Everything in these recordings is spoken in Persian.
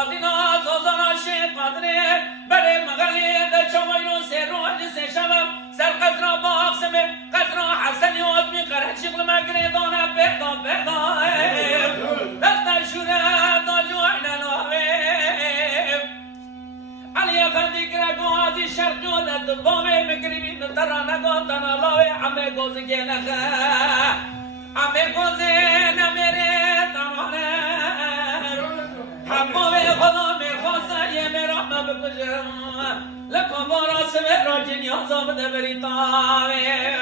آدینا زازانا شید قدره بله مغلی در چوینو سه روح سه شبم سر قصرا باقسمه قصرا حسنی آدمی قرد شغل مگره دانه بدا دست شوره داجوعنا نوه علی افندی کرگو آزی شرقی و لدبامه مگریبی نترانه گاندانا لاوه همه گوزه گه نخه همه گوزه نمیره تمانه حبابه خدا میرخواسته یه میرحمه بکشم لکن بارا سوه را جنیاز آمده بری تاوه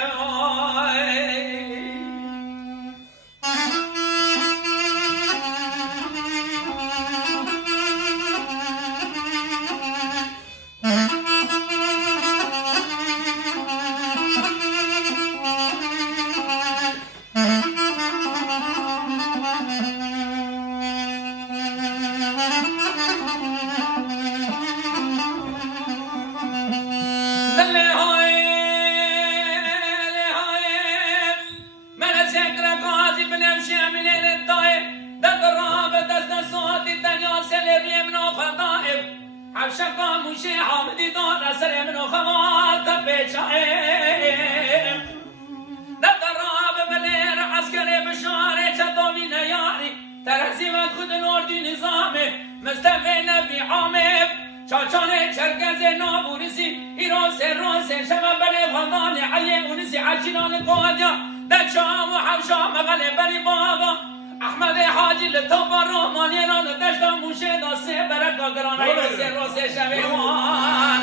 شقا موشی حامدی دار اثر من و خوال تبیچایم در راب بلیر عسکر بشاره چطاوی نیاری ترسیمت خود نوردی نظامه مصطفی نبی عامب چاچانه چرگز نابورسی ایروس روس شبه بلی خاندان علی اونسی عجینان قادیا در شام و حوشا مغل بلی بابا احمد حاجی لطفا رومانی را لدشتا موشه داسته برکا گرانه ایروس روس شبه وان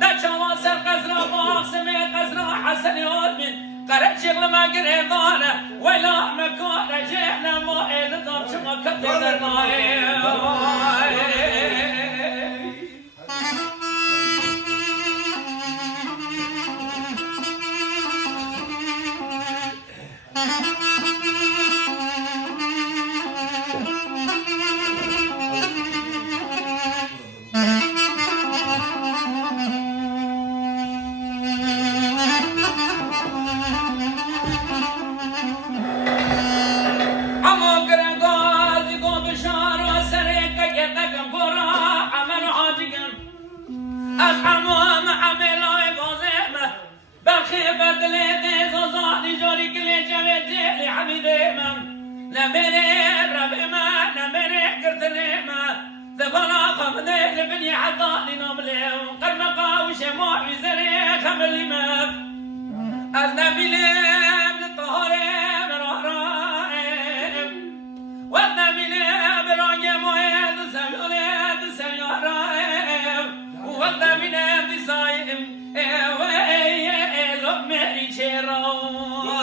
در چوا سر قصرا باقسمه قصرا حسن آدمین قرد شغل مگر دانه ویلا مکان جهنم و ایلتام شما کتر در نایه از نبیلم طهارم راهرم و از نبیلم برای موید سیارم و از نبیلم دیسایم و ایلو مری چرایم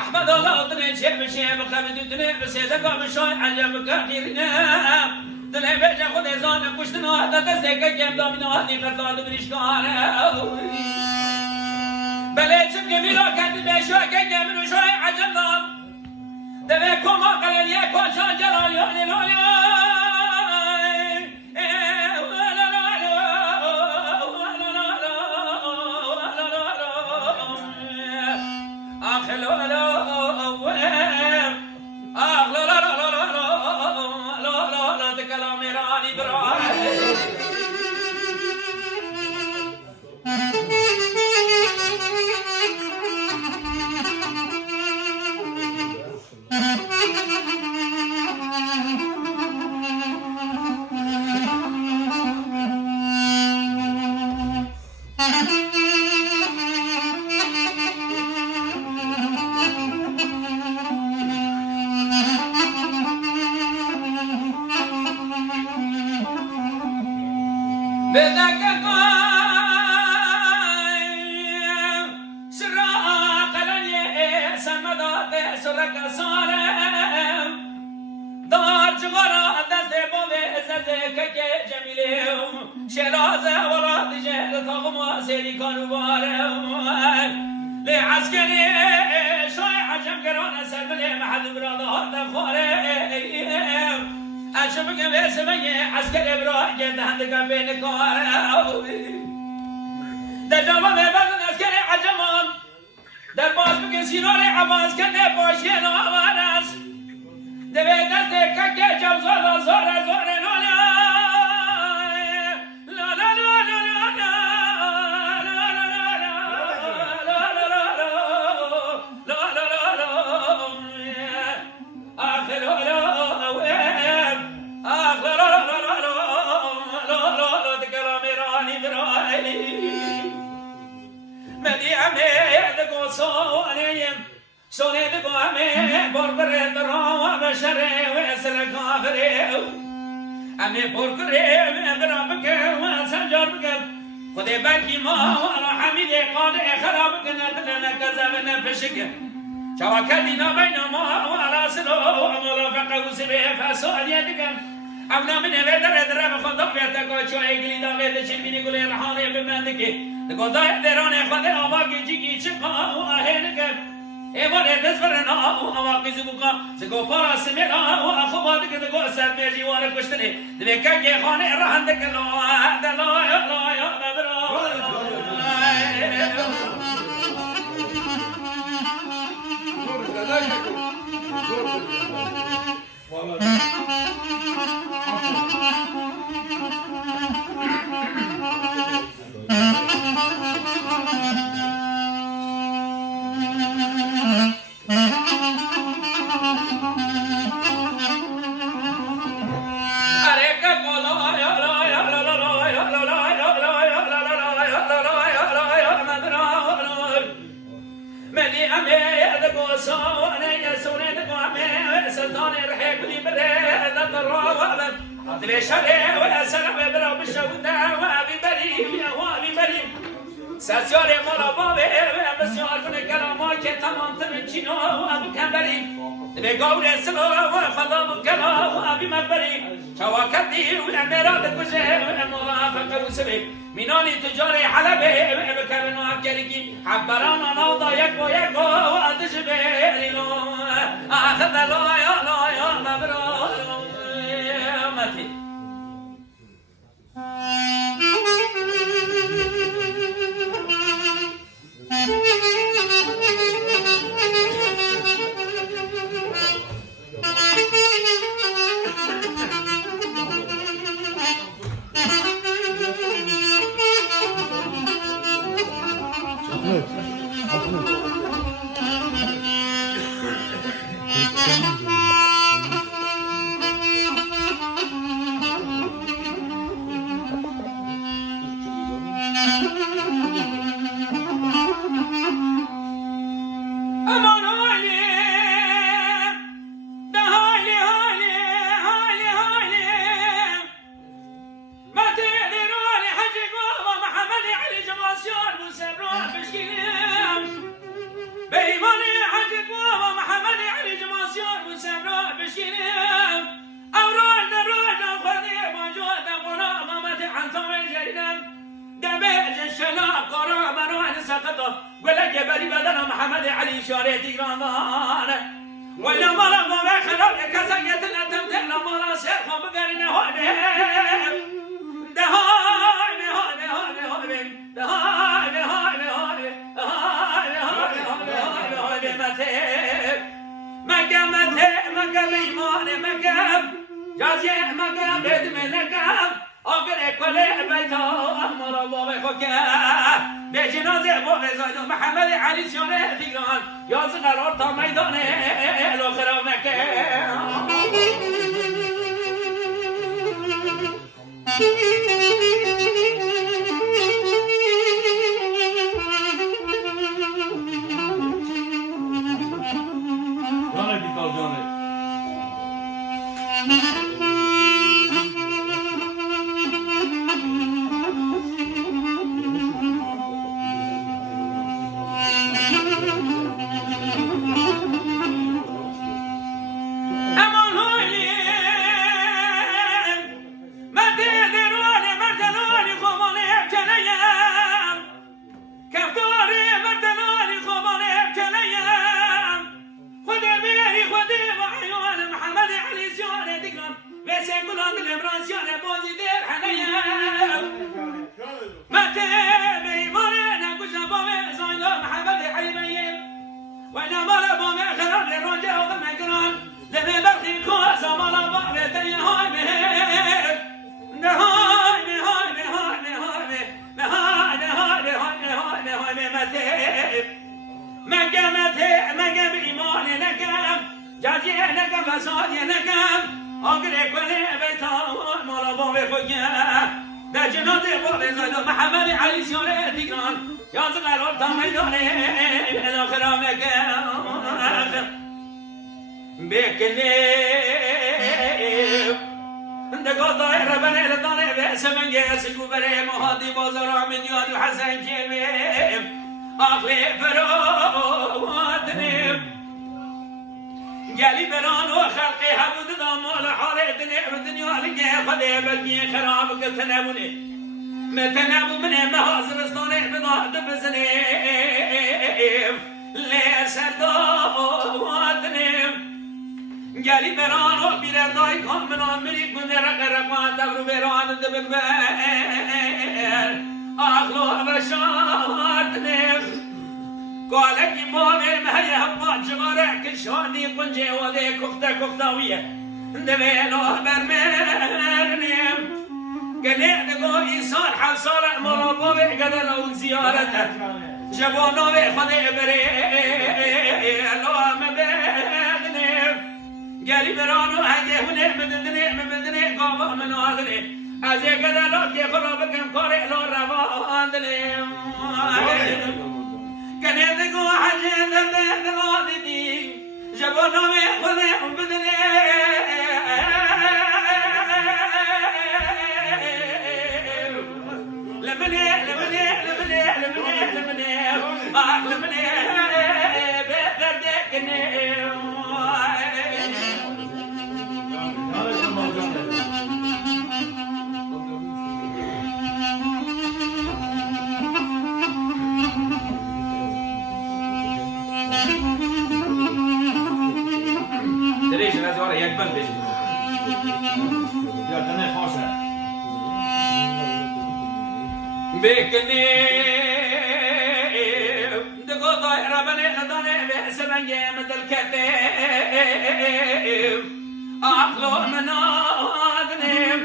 احمد الله دنيا شيء بشيء بخبي دنيا بسيدك بشوي عجب كثيرنا دنيا بيجا خد زان كشتنا هذا تسيك كم دامنا هذي فرطان بريشكار بلش كميرا كان بيشوا كم بشوي عجب نام دنيا كم قال لي كوشان جلال يعني لويا بدك سراق لني سمدات سرك صارم دار جغرا دست بوز زكك جميلهم شرازه ورا دجل طغما سيري كانوا بارم لعسكري شوي عجم قرون سلملي محد برادار دخوري اشوفك بسمي عسكري برا جد عندك بين كار در جواب بدن عسكري عجمان در باز بکن سینوری عباس کنه باشی نوانس دوی دست که جوزار زار زار نالا لا لا لا لا سوني دقوامي بربري دراوة بشري ويسر كافري أمي بركري برابك وسنجر بك خدي بلكي ما ورا حميدي قادي خرابك ندلنا كذبنا بشك شواكدنا بينما ورا سلو مرافقة وسبي فسؤال يدك أمنا من بدر درب خدا بيتك وشوي قليدا بيت شلبيني قولي رحاني بمندك دقو داي دراني خدي آواقي جيكي شقا وأهينك ایوانه دزبرنا آواقی زبوکا زگو پارا سمیرا و اخوبا دکه دگو سر میجی واره کشتنی دویکه که خانه رهن دکه لا دلا نبرا بشره وسلام برا بشوده وابي بريم ساسيار مالا بابه بسیار کنه کلاما که تمام تمچینو وابي كمبري بقول سلام وخضام كلا وابي مبري شواكتي والاميرات كجه والمرافق وسبي ميناني تجاري حلبه بكرنو عكريكي حبرانا نوضا يكو وادجبه لو اخذ لا يا مبرو متي محمد علي شاريتي غاندان ولا مرة ما خراب كسجت الأتم لا مرة سيرهم بقرنا هونه مقام إيمان مقام جازيه مقام بدم لقام آخر كل بيتا أمر بابا خكا بجنازة بابا زايد محمد علي سيانه تيران يا زغرار تا ميدانه الآخر مكان دلم رازیان بازی در حنیم مته بیماره نگوشم با زاینا محمد حیبیم و نمال با خراب رنجه آدم مگران لمه برخی کو زمان با بهتری های مهر نهای نهای نهای نهای نهای نهای نهای نهای مته مگم ایمان نگم جزیه نگم فسادی نگم آگره کنه بیتان مالا باب خوگم در جنازه باب زیدا محمد علی سیانه دیگران یاز قرار تا میدانه الاخرام نگم بکنه دگاه دایره بنه لدانه به سمنگه سکو بره مهادی بازار آمین یادی و حسن کمیم آخلی فرادنیم گلی بران و خلقی حبود دامال حال دنیا لگه خده بلگی خراب کتنبونه متنبو منه محاضرستانه بداهد بزنیم لیسر دادنیم گلی بران و بیردای کامنان مریک من رقرقان دبرو بران دبن بر آخلو بشارتنیم قالك مامي هيا هبات جغارة كشاني قنجي ودي كفتا ويا دبينو برمرنيم قنيع دقو إيصال حصال مرابو قدر لو زيارته جبونو بخدي بري لو مبادنيم قالي برانو هجي هني مدني قابا من آدني أزي قدر لو كي خرابكم كوري لو رواندنيم كنت کو حجن دلادی جبانو می خودم بدنه لمنه بدردكنه دريش نزوره یک بند بشید یا دنه خوشه بکنی دگو دایره بنه ندانه به سبنگه مدل کته آخلو منادنیم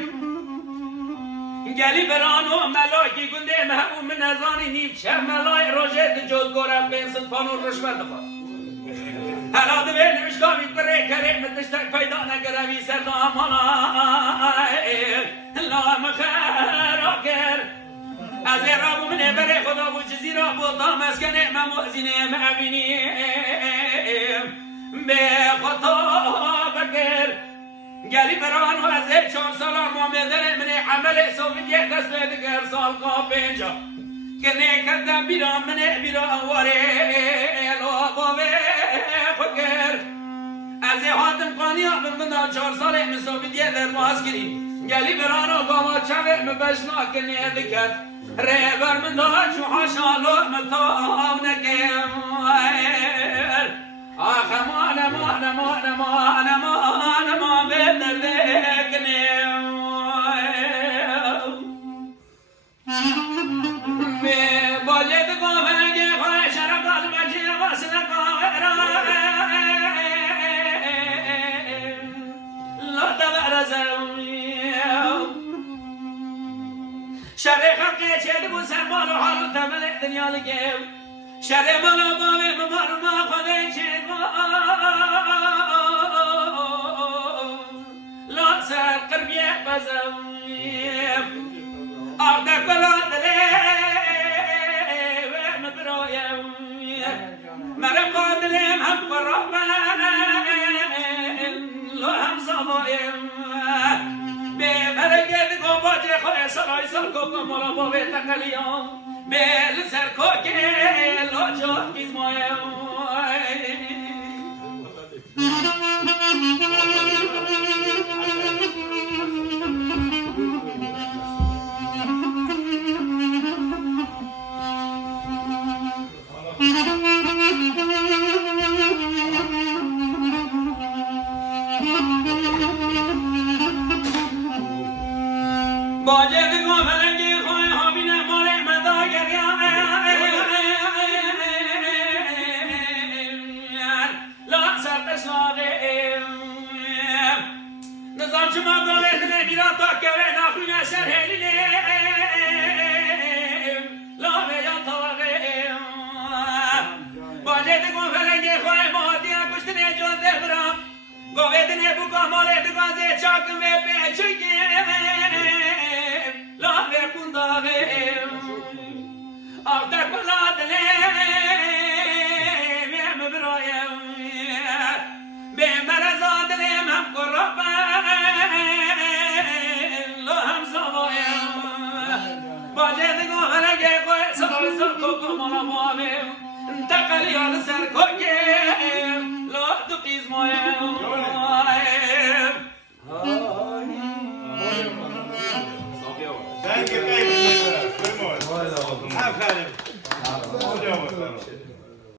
گلی برانو ملاکی گنده محبوب من ازانی نیب شب ملای روژه جز گورم بینسد پانو رشوه دخواه هلا دبی نوشتامی بره کره متشتک پیدا نگروی سردام لا مخرا کر از رابو منه بره خدا بو چیزی را بو دام اسکنه مموزینه معبینیم به خطا بکر گلی برانو از 4 سال مامدر منه عمل سوفیه دست دگر سال کا 5 کنه کردم بیرام منه بیرام واره لو باوه فکر از هاتم قانیا من 4 ساله مسافیه در ماسکری گلی برانو گاوا چاوه مبشنا کنه دکت رهبر من داد چو حاشالو متا نکم آخ ما بدردکنم باید گوهنگی خواه شرکات بچی واسه شرع خلقی چه دبو سرمال و حال تمل دنیا لگیم شرع مالا باوی ممارو ما خودی چه لا سر قربیه بزویم آردک بلا دلیم مبرویم مرم قادلیم هم قرابم لو هم زمایم به مرگد گوباجه خواه سرای سرکو کمالا باوی تقلیام به لسرکو که لو جات گیزمایم باجه دگو فلنگی خواه ها بینه مال مدا گریا لا سرقش لاغه نظام شما گوه دنه بیرا تا که ناخونه سر هلیه لاغه یا طاغه باجه دگو فلنگی خواه مادی کشتنه جان ده برام گوه دنه بگو ماله دگازه چاکم به چگه لاغه کنداغه آخته کلا دلیم یم برایم به مرزا دلیم هم قربان لو هم زوایم باجه دگو هرگه قوی سبب سر کو مالا مالیم انتقل یاد سر کوی